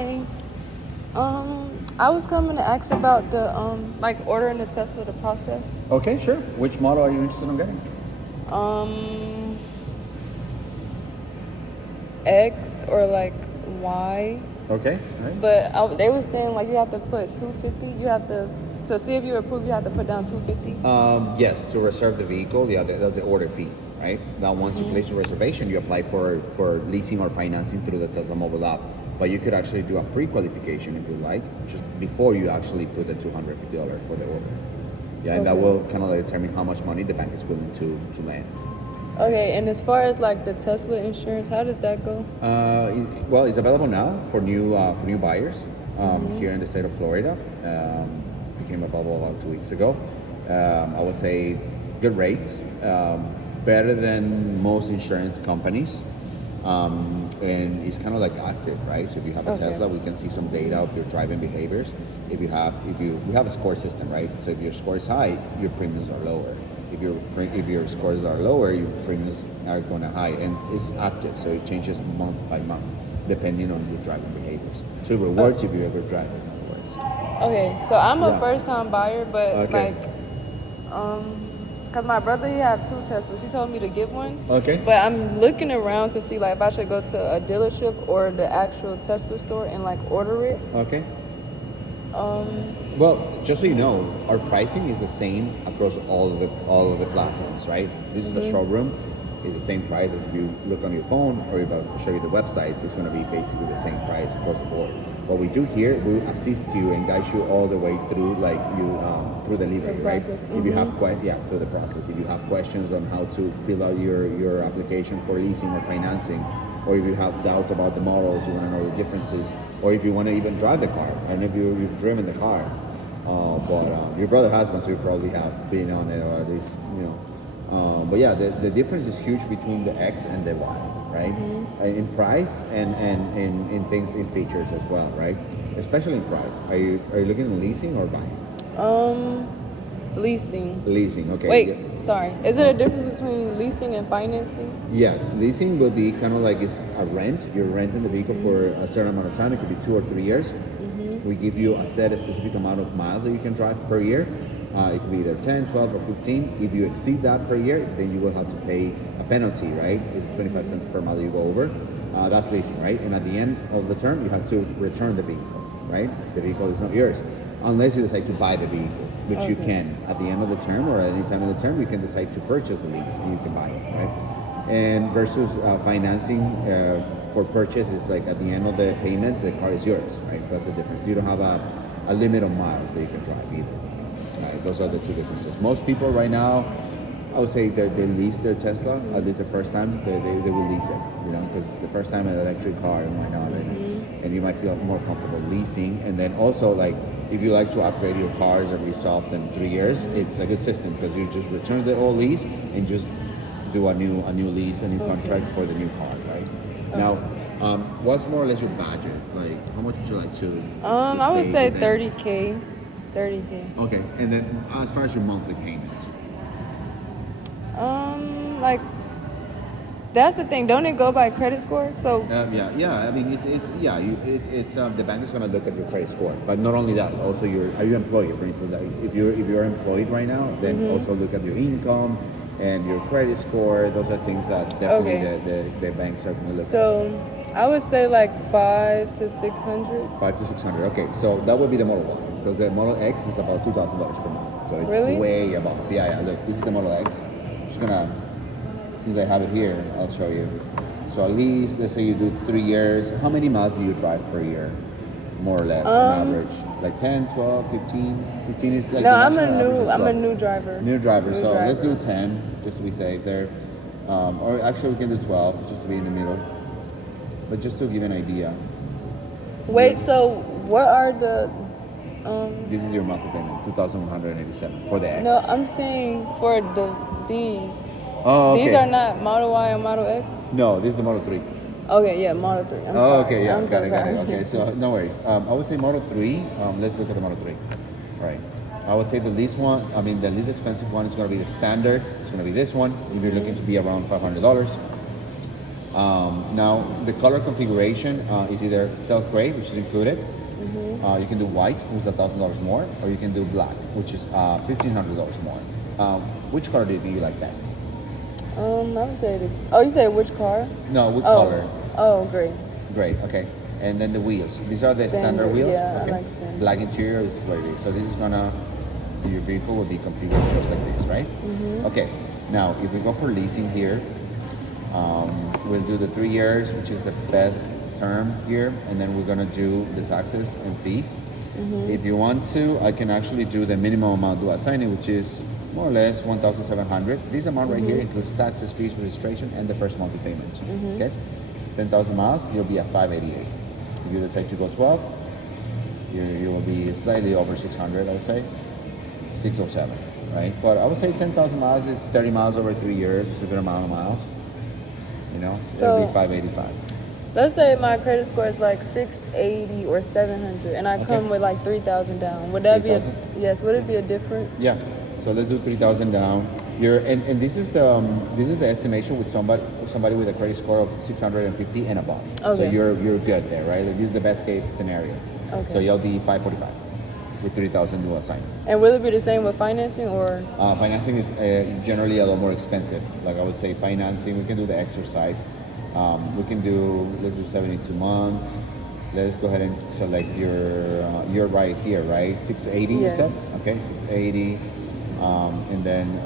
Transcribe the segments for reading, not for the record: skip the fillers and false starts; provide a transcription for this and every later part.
Hi. I was coming to ask about the like ordering the Tesla, the process. Okay, sure. Which model are you interested in getting? Um, X or like Y. Okay, all right. But they were saying like you have to put 250. You have to see if you approve. You have to put down 250. Yes, to reserve the vehicle, yeah, that's the order fee, right? Now, once you place your reservation, you apply for leasing or financing through the Tesla mobile app. But you could actually do a pre-qualification if you like, just before you actually put the $250 for the order. Yeah, and that Okay. will kind of like determine how much money the bank is willing to lend. Okay, and as far as like the Tesla insurance, how does that go? Well, it's available now for new buyers here in the state of Florida. Became available about 2 weeks ago. I would say good rates, better than most insurance companies, and it's kind of like active, right? So if you have a Okay. Tesla, we can see some data of your driving behaviors. We have a score system, right? So if your score is high, your premiums are lower. If your scores are lower, your premiums are going to high, and it's active, so it changes month by month depending on your driving behaviors. So it rewards if you ever drive it, in other words. Okay, so I'm a Yeah. first time buyer, but Okay. cause my brother he have 2 Teslas. He told me to get one. Okay. But I'm looking around to see like if I should go to a dealership or the actual Tesla store and like order it. Okay. Um, Well, just so you know, our pricing is the same across all of the platforms, right? This is a showroom. It's the same price as if you look on your phone, or if I show you the website, it's going to be basically the same price across the board. What we do here, we assist you and guide you all the way through, like through the delivery, The right? process, If you have through the process. If you have questions on how to fill out your application for leasing or financing, or if you have doubts about the models, you want to know the differences, or if you want to even drive the car, and if you've driven the car, but your brother has one, so you probably have been on it, or at least you know. But yeah, the difference is huge between the X and the Y, right? In price and in things, in features as well, right? Especially in price. Are you looking at leasing or buying? Leasing. Leasing, okay. Wait, Yeah. sorry. Is there a difference between leasing and financing? Yes, leasing will be kind of like it's a rent. You're renting the vehicle for a certain amount of time. It could be 2 or 3 years. We give you a specific amount of miles that you can drive per year. It could be either 10, 12, or 15. If you exceed that per year, then you will have to pay a penalty, right? It's 25 cents per mile you go over. That's leasing, right? And at the end of the term, you have to return the vehicle, right? The vehicle is not yours. Unless you decide to buy the vehicle, which you can. At the end of the term or at any time in the term, you can decide to purchase the lease and you can buy it, right? And versus financing for purchase is like at the end of the payment, the car is yours, right? That's the difference. You don't have a limit of miles that you can drive either. Those are the two differences. Most people right now, I would say that they lease their Tesla, at least the first time, they will lease it, you know, because it's the first time an electric car and why not, and you might feel more comfortable leasing. And then also, like, if you like to upgrade your cars every so often 3 years, it's a good system because you just return the old lease and just do a new lease, a new contract for the new car, right? Now, what's more or less your budget? Like, how much would you like to I would stay say within? 30K. 30K. Okay, and then as far as your monthly payment? Like that's the thing. Don't it go by credit score? So Yeah. I mean, it's the bank is going to look at your credit score, but not only that. Also, are you employed? For instance, like if you're employed right now, then also look at your income and your credit score. Those are things that definitely Okay. the banks are going to look at. so I would say like 5 to 600. 5 to 600. Okay, so that would be the Model Y because the Model X is about $2,000 per month. So it's Really? way above. Yeah. Look, this is the Model X. Just gonna. Since I have it here, I'll show you. So at least, let's say you do 3 years. How many miles do you drive per year? More or less, on average. Like 10, 12, 15? 15 is like No, the I'm national average is a 12. new driver. New driver. New So let's driver. do 10, just to be safe there. Or actually we can do 12, just to be in the middle. But just to give you an idea. Wait, so what are the This is your monthly payment, $2,187 for the X. no, I'm saying for these. Oh, okay. These are not Model Y and Model X? No, this is the Model 3. Okay, yeah, Model 3. I'm Oh, sorry. okay, yeah, I'm got so it. sorry. Okay, so no worries. I would say Model 3. Let's look at the Model 3. All right. I would say the least expensive one is going to be the standard. It's going to be this one. If you're looking to be around $500, Now, the color configuration is either stealth gray, which is included. You can do white, which is $1,000 more, or you can do black, which is $1,500 more. Which color do you like best? I would say you say which car? No, which Oh, color? oh, great. Great, okay. And then the wheels. These are the standard wheels. Yeah, okay. I like standard. Black interior is what it is. So this is gonna, your vehicle will be configured just like this, right? Okay. Now, if we go for leasing here, we'll do the 3 years, which is the best term here, and then we're gonna do the taxes and fees. If you want to, I can actually do the minimum amount due at signing, which is more or less 1,700. This amount right here includes taxes, fees, registration, and the first monthly payment. Okay, 10,000 miles, you'll be at 588. If you decide to go 12, you will be slightly over 600, I would say, 607, right? But I would say 10,000 miles is 30 miles over 3 years, a good amount of miles. You know, So- it'll be 585. Let's say my credit score is like 680 or 700, and I Okay. come with like 3,000 down. Would that 3,000? be a yes? Would it be a difference? Yeah. So let's do 3,000 down. And this is the estimation with somebody with a credit score of 650 and above. So Okay. you're good there, right? This is the best case scenario. Okay. So you'll be 545 with 3,000 due assignment. And will it be the same with financing or? Financing is generally a lot more expensive. Like I would say, financing, we can do the exercise. Let's do 72 months. Let's go ahead and select you're right here, right? 680 Yes. you said? Okay, 680. And then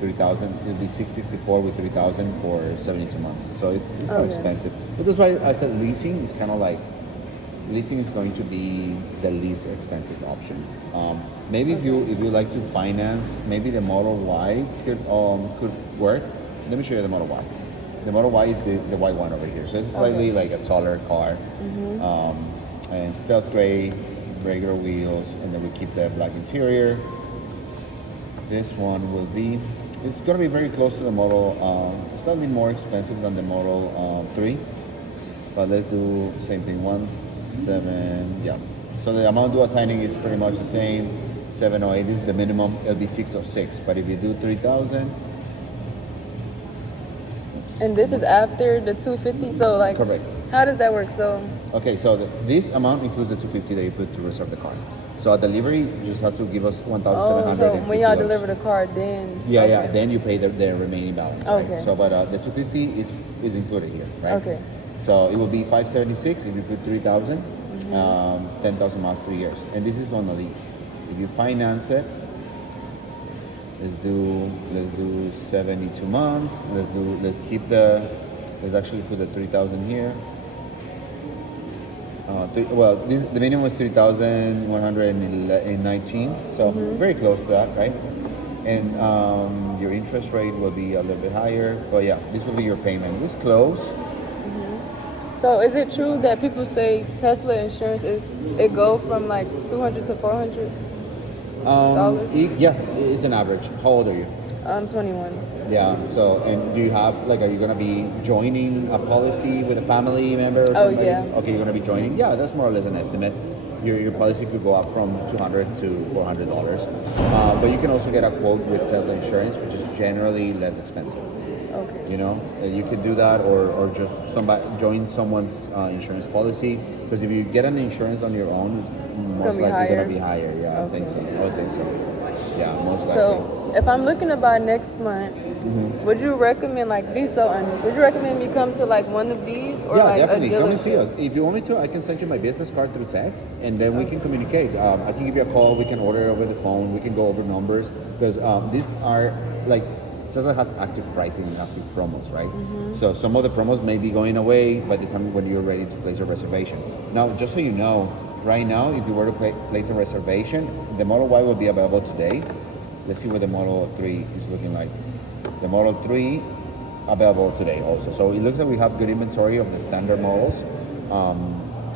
3,000, it'll be 664 with 3,000 for 72 months. So it's more Okay. expensive. But that's why I said leasing is kind of like, leasing is going to be the least expensive option. Maybe if you like to finance, maybe the Model Y could work. Let me show you the Model Y. The Model Y is the white one over here. So it's slightly like a taller car, and stealth gray, regular wheels, and then we keep the black interior. This one will be, it's going to be very close to the Model, slightly more expensive than the Model 3. But let's do same thing, 1,7, yeah. So the amount due assigning is pretty much the same, 708. This is the minimum, it'll be 606. But if you do 3,000, And this is after the 250. So like, correct. how does that work? So Okay, so this amount includes the 250 that you put to reserve the car. So at delivery, you just have to give us so $1,750. when y'all deliver the car, then Yeah, then you pay the remaining balance. Right? Okay. So, but the 250 is included here, right? Okay. So it will be 576 if you put 3,000, 10,000 miles, 3 years, and this is on the lease. If you finance it, let's do 72 months. Let's actually put the 3,000 here. The minimum is 3,119, so very close to that, right? And your interest rate will be a little bit higher, but yeah, this will be your payment. It's close. So is it true that people say Tesla insurance it go from like 200 to 400? Dollars? Yeah, it's an average. How old are you? I'm 21. Yeah. So, and do you have are you gonna be joining a policy with a family member or Oh, something? yeah. Okay, you're gonna be joining. Yeah, that's more or less an estimate. Your policy could go up from $200 to $400, but you can also get a quote with Tesla insurance, which is generally less expensive. Okay. You know, you could do that, or just join someone's insurance policy. Because if you get an insurance on your own, it's most be likely higher? gonna be higher. Yeah, I think so. I would think so. Yeah, most likely. So if I'm looking to buy next month, would you recommend, like, be so honest, would you recommend me come to like one of these or Yeah, like definitely. a Come and see dealership? us. If you want me to, I can send you my business card through text, and then we can communicate. I can give you a call. We can order over the phone. We can go over numbers because these are like Tesla has active pricing and active promos, right? So some of the promos may be going away by the time when you're ready to place a reservation. Now, just so you know, right now, if you were to place a reservation, the Model Y will be available today. Let's see what the Model 3 is looking like. The Model 3 available today also. So it looks like we have good inventory of the standard models.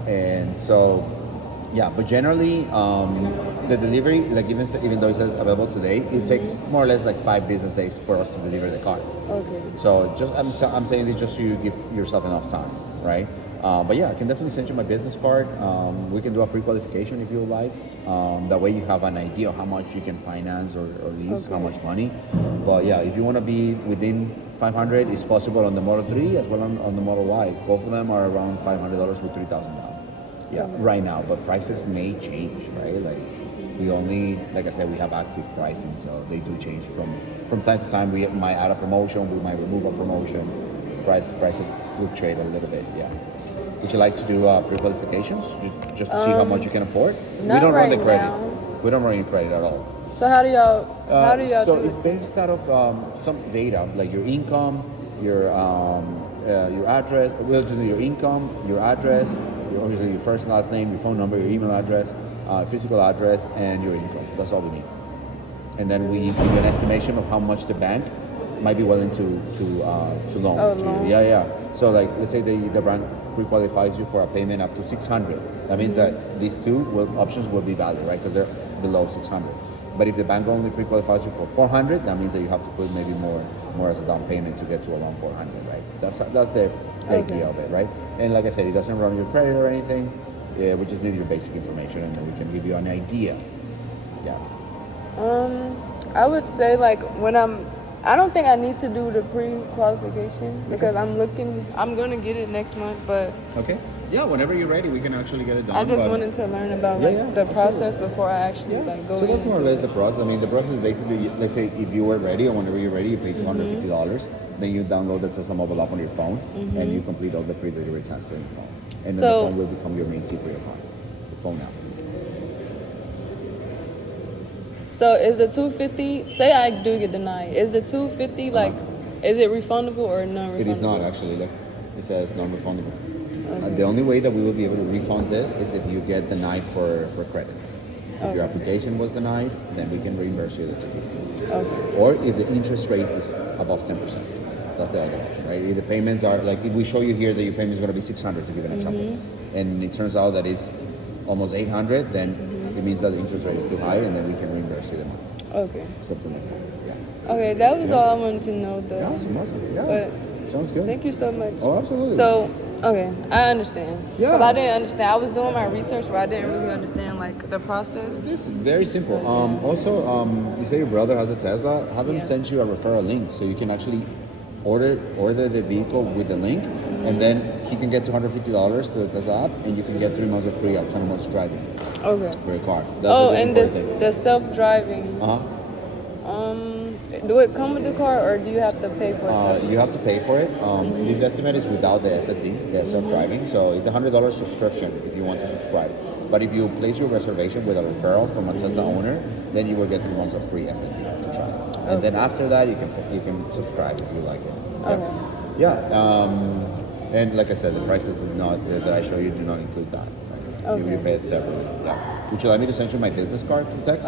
And so, yeah, but generally, the delivery, like even though it says available today, it takes more or less like 5 business days for us to deliver the car. Okay. So I'm saying this just so you give yourself enough time, right? But yeah, I can definitely send you my business card. We can do a pre-qualification if you would like. That way you have an idea of how much you can finance or lease, how much money. But yeah, if you want to be within 500, it's possible on the Model 3 as well on the Model Y. Both of them are around $500 with $3,000 down. Yeah, right now, but prices may change, right? Like we only, like I said, we have active pricing, so they do change from time to time. We might add a promotion, we might remove a promotion. Prices fluctuate a little bit. Yeah. Would you like to do pre-qualifications just to see how much you can afford? Not We don't run right the credit. now. We don't run any credit at all. So how do y'all So do it's it? based out of some data, like your income, your address. We'll do your income, your address, obviously your first and last name, your phone number, your email address, physical address, and your income. That's all we need. And then we give you an estimation of how much the bank might be willing to loan. Oh, to you. loan. Yeah. So like, let's say the bank pre-qualifies you for a payment up to 600. That means that these two options will be valid, right? Because they're below 600. But if the bank only pre-qualifies you for 400, that means that you have to put maybe more as a down payment to get to around 400, right? That's the idea of it, right? And like I said, it doesn't run your credit or anything. Yeah, we just need your basic information, and then we can give you an idea. Yeah. I would say like I don't think I need to do the pre-qualification because I'm gonna get it next month, but Okay. Yeah, whenever you're ready, we can actually get it done. I just but- wanted to learn about Yeah, like yeah, the absolutely. process before I actually like go So that's in more or and do less it. the process. I mean, the process is basically, let's say if you were ready or whenever you're ready, you pay $250, then you download the Tesla mobile app on your phone, and you complete all the pre-delivery tasks on your phone. And then the So- phone will become your main key for your car. The phone app. So is the 250? Say I do get denied. Is the 250 like? Is it refundable or non-refundable? It is not actually. Look, it says non-refundable. The only way that we will be able to refund this is if you get denied for credit. If your application was denied, then we can reimburse you the $250. Okay. Or if the interest rate is above 10%. That's the other option, right? If the payments are, like if we show you here that your payment is going to be 600 to give an example, and it turns out that it's almost 800, then it means that the interest rate is too high, and then we can reimburse you the money. Okay. Something like that. Yeah. Okay, that was all I wanted to know though. Yeah, it's awesome. Yeah. But Sounds good. thank you so much. Oh, absolutely. So, okay, I understand. Yeah. But I didn't understand. I was doing my research, but I didn't really understand like the process. It's very simple. Also, you say your brother has a Tesla. Have him Yeah. send you a referral link so you can actually order the vehicle with the link, and then he can get $250 to the Tesla app, and you can get 3 months of free autonomous driving Okay. for your car. That's Oh, the and important thing. the self-driving. Uh-huh. Do it come with the car, or do you have to pay for it? separately? You have to pay for it. This estimate is without the FSD, the self-driving. So it's a $100 subscription if you want to subscribe. But if you place your reservation with a referral from a Tesla owner, then you will get 3 months of free FSD to try it. And then after that, you can subscribe if you like it. Okay. Yeah. And like I said, the prices do not that I show you do not include that. Right? Okay. You pay it separately. Yeah. Would you like me to send you my business card to text?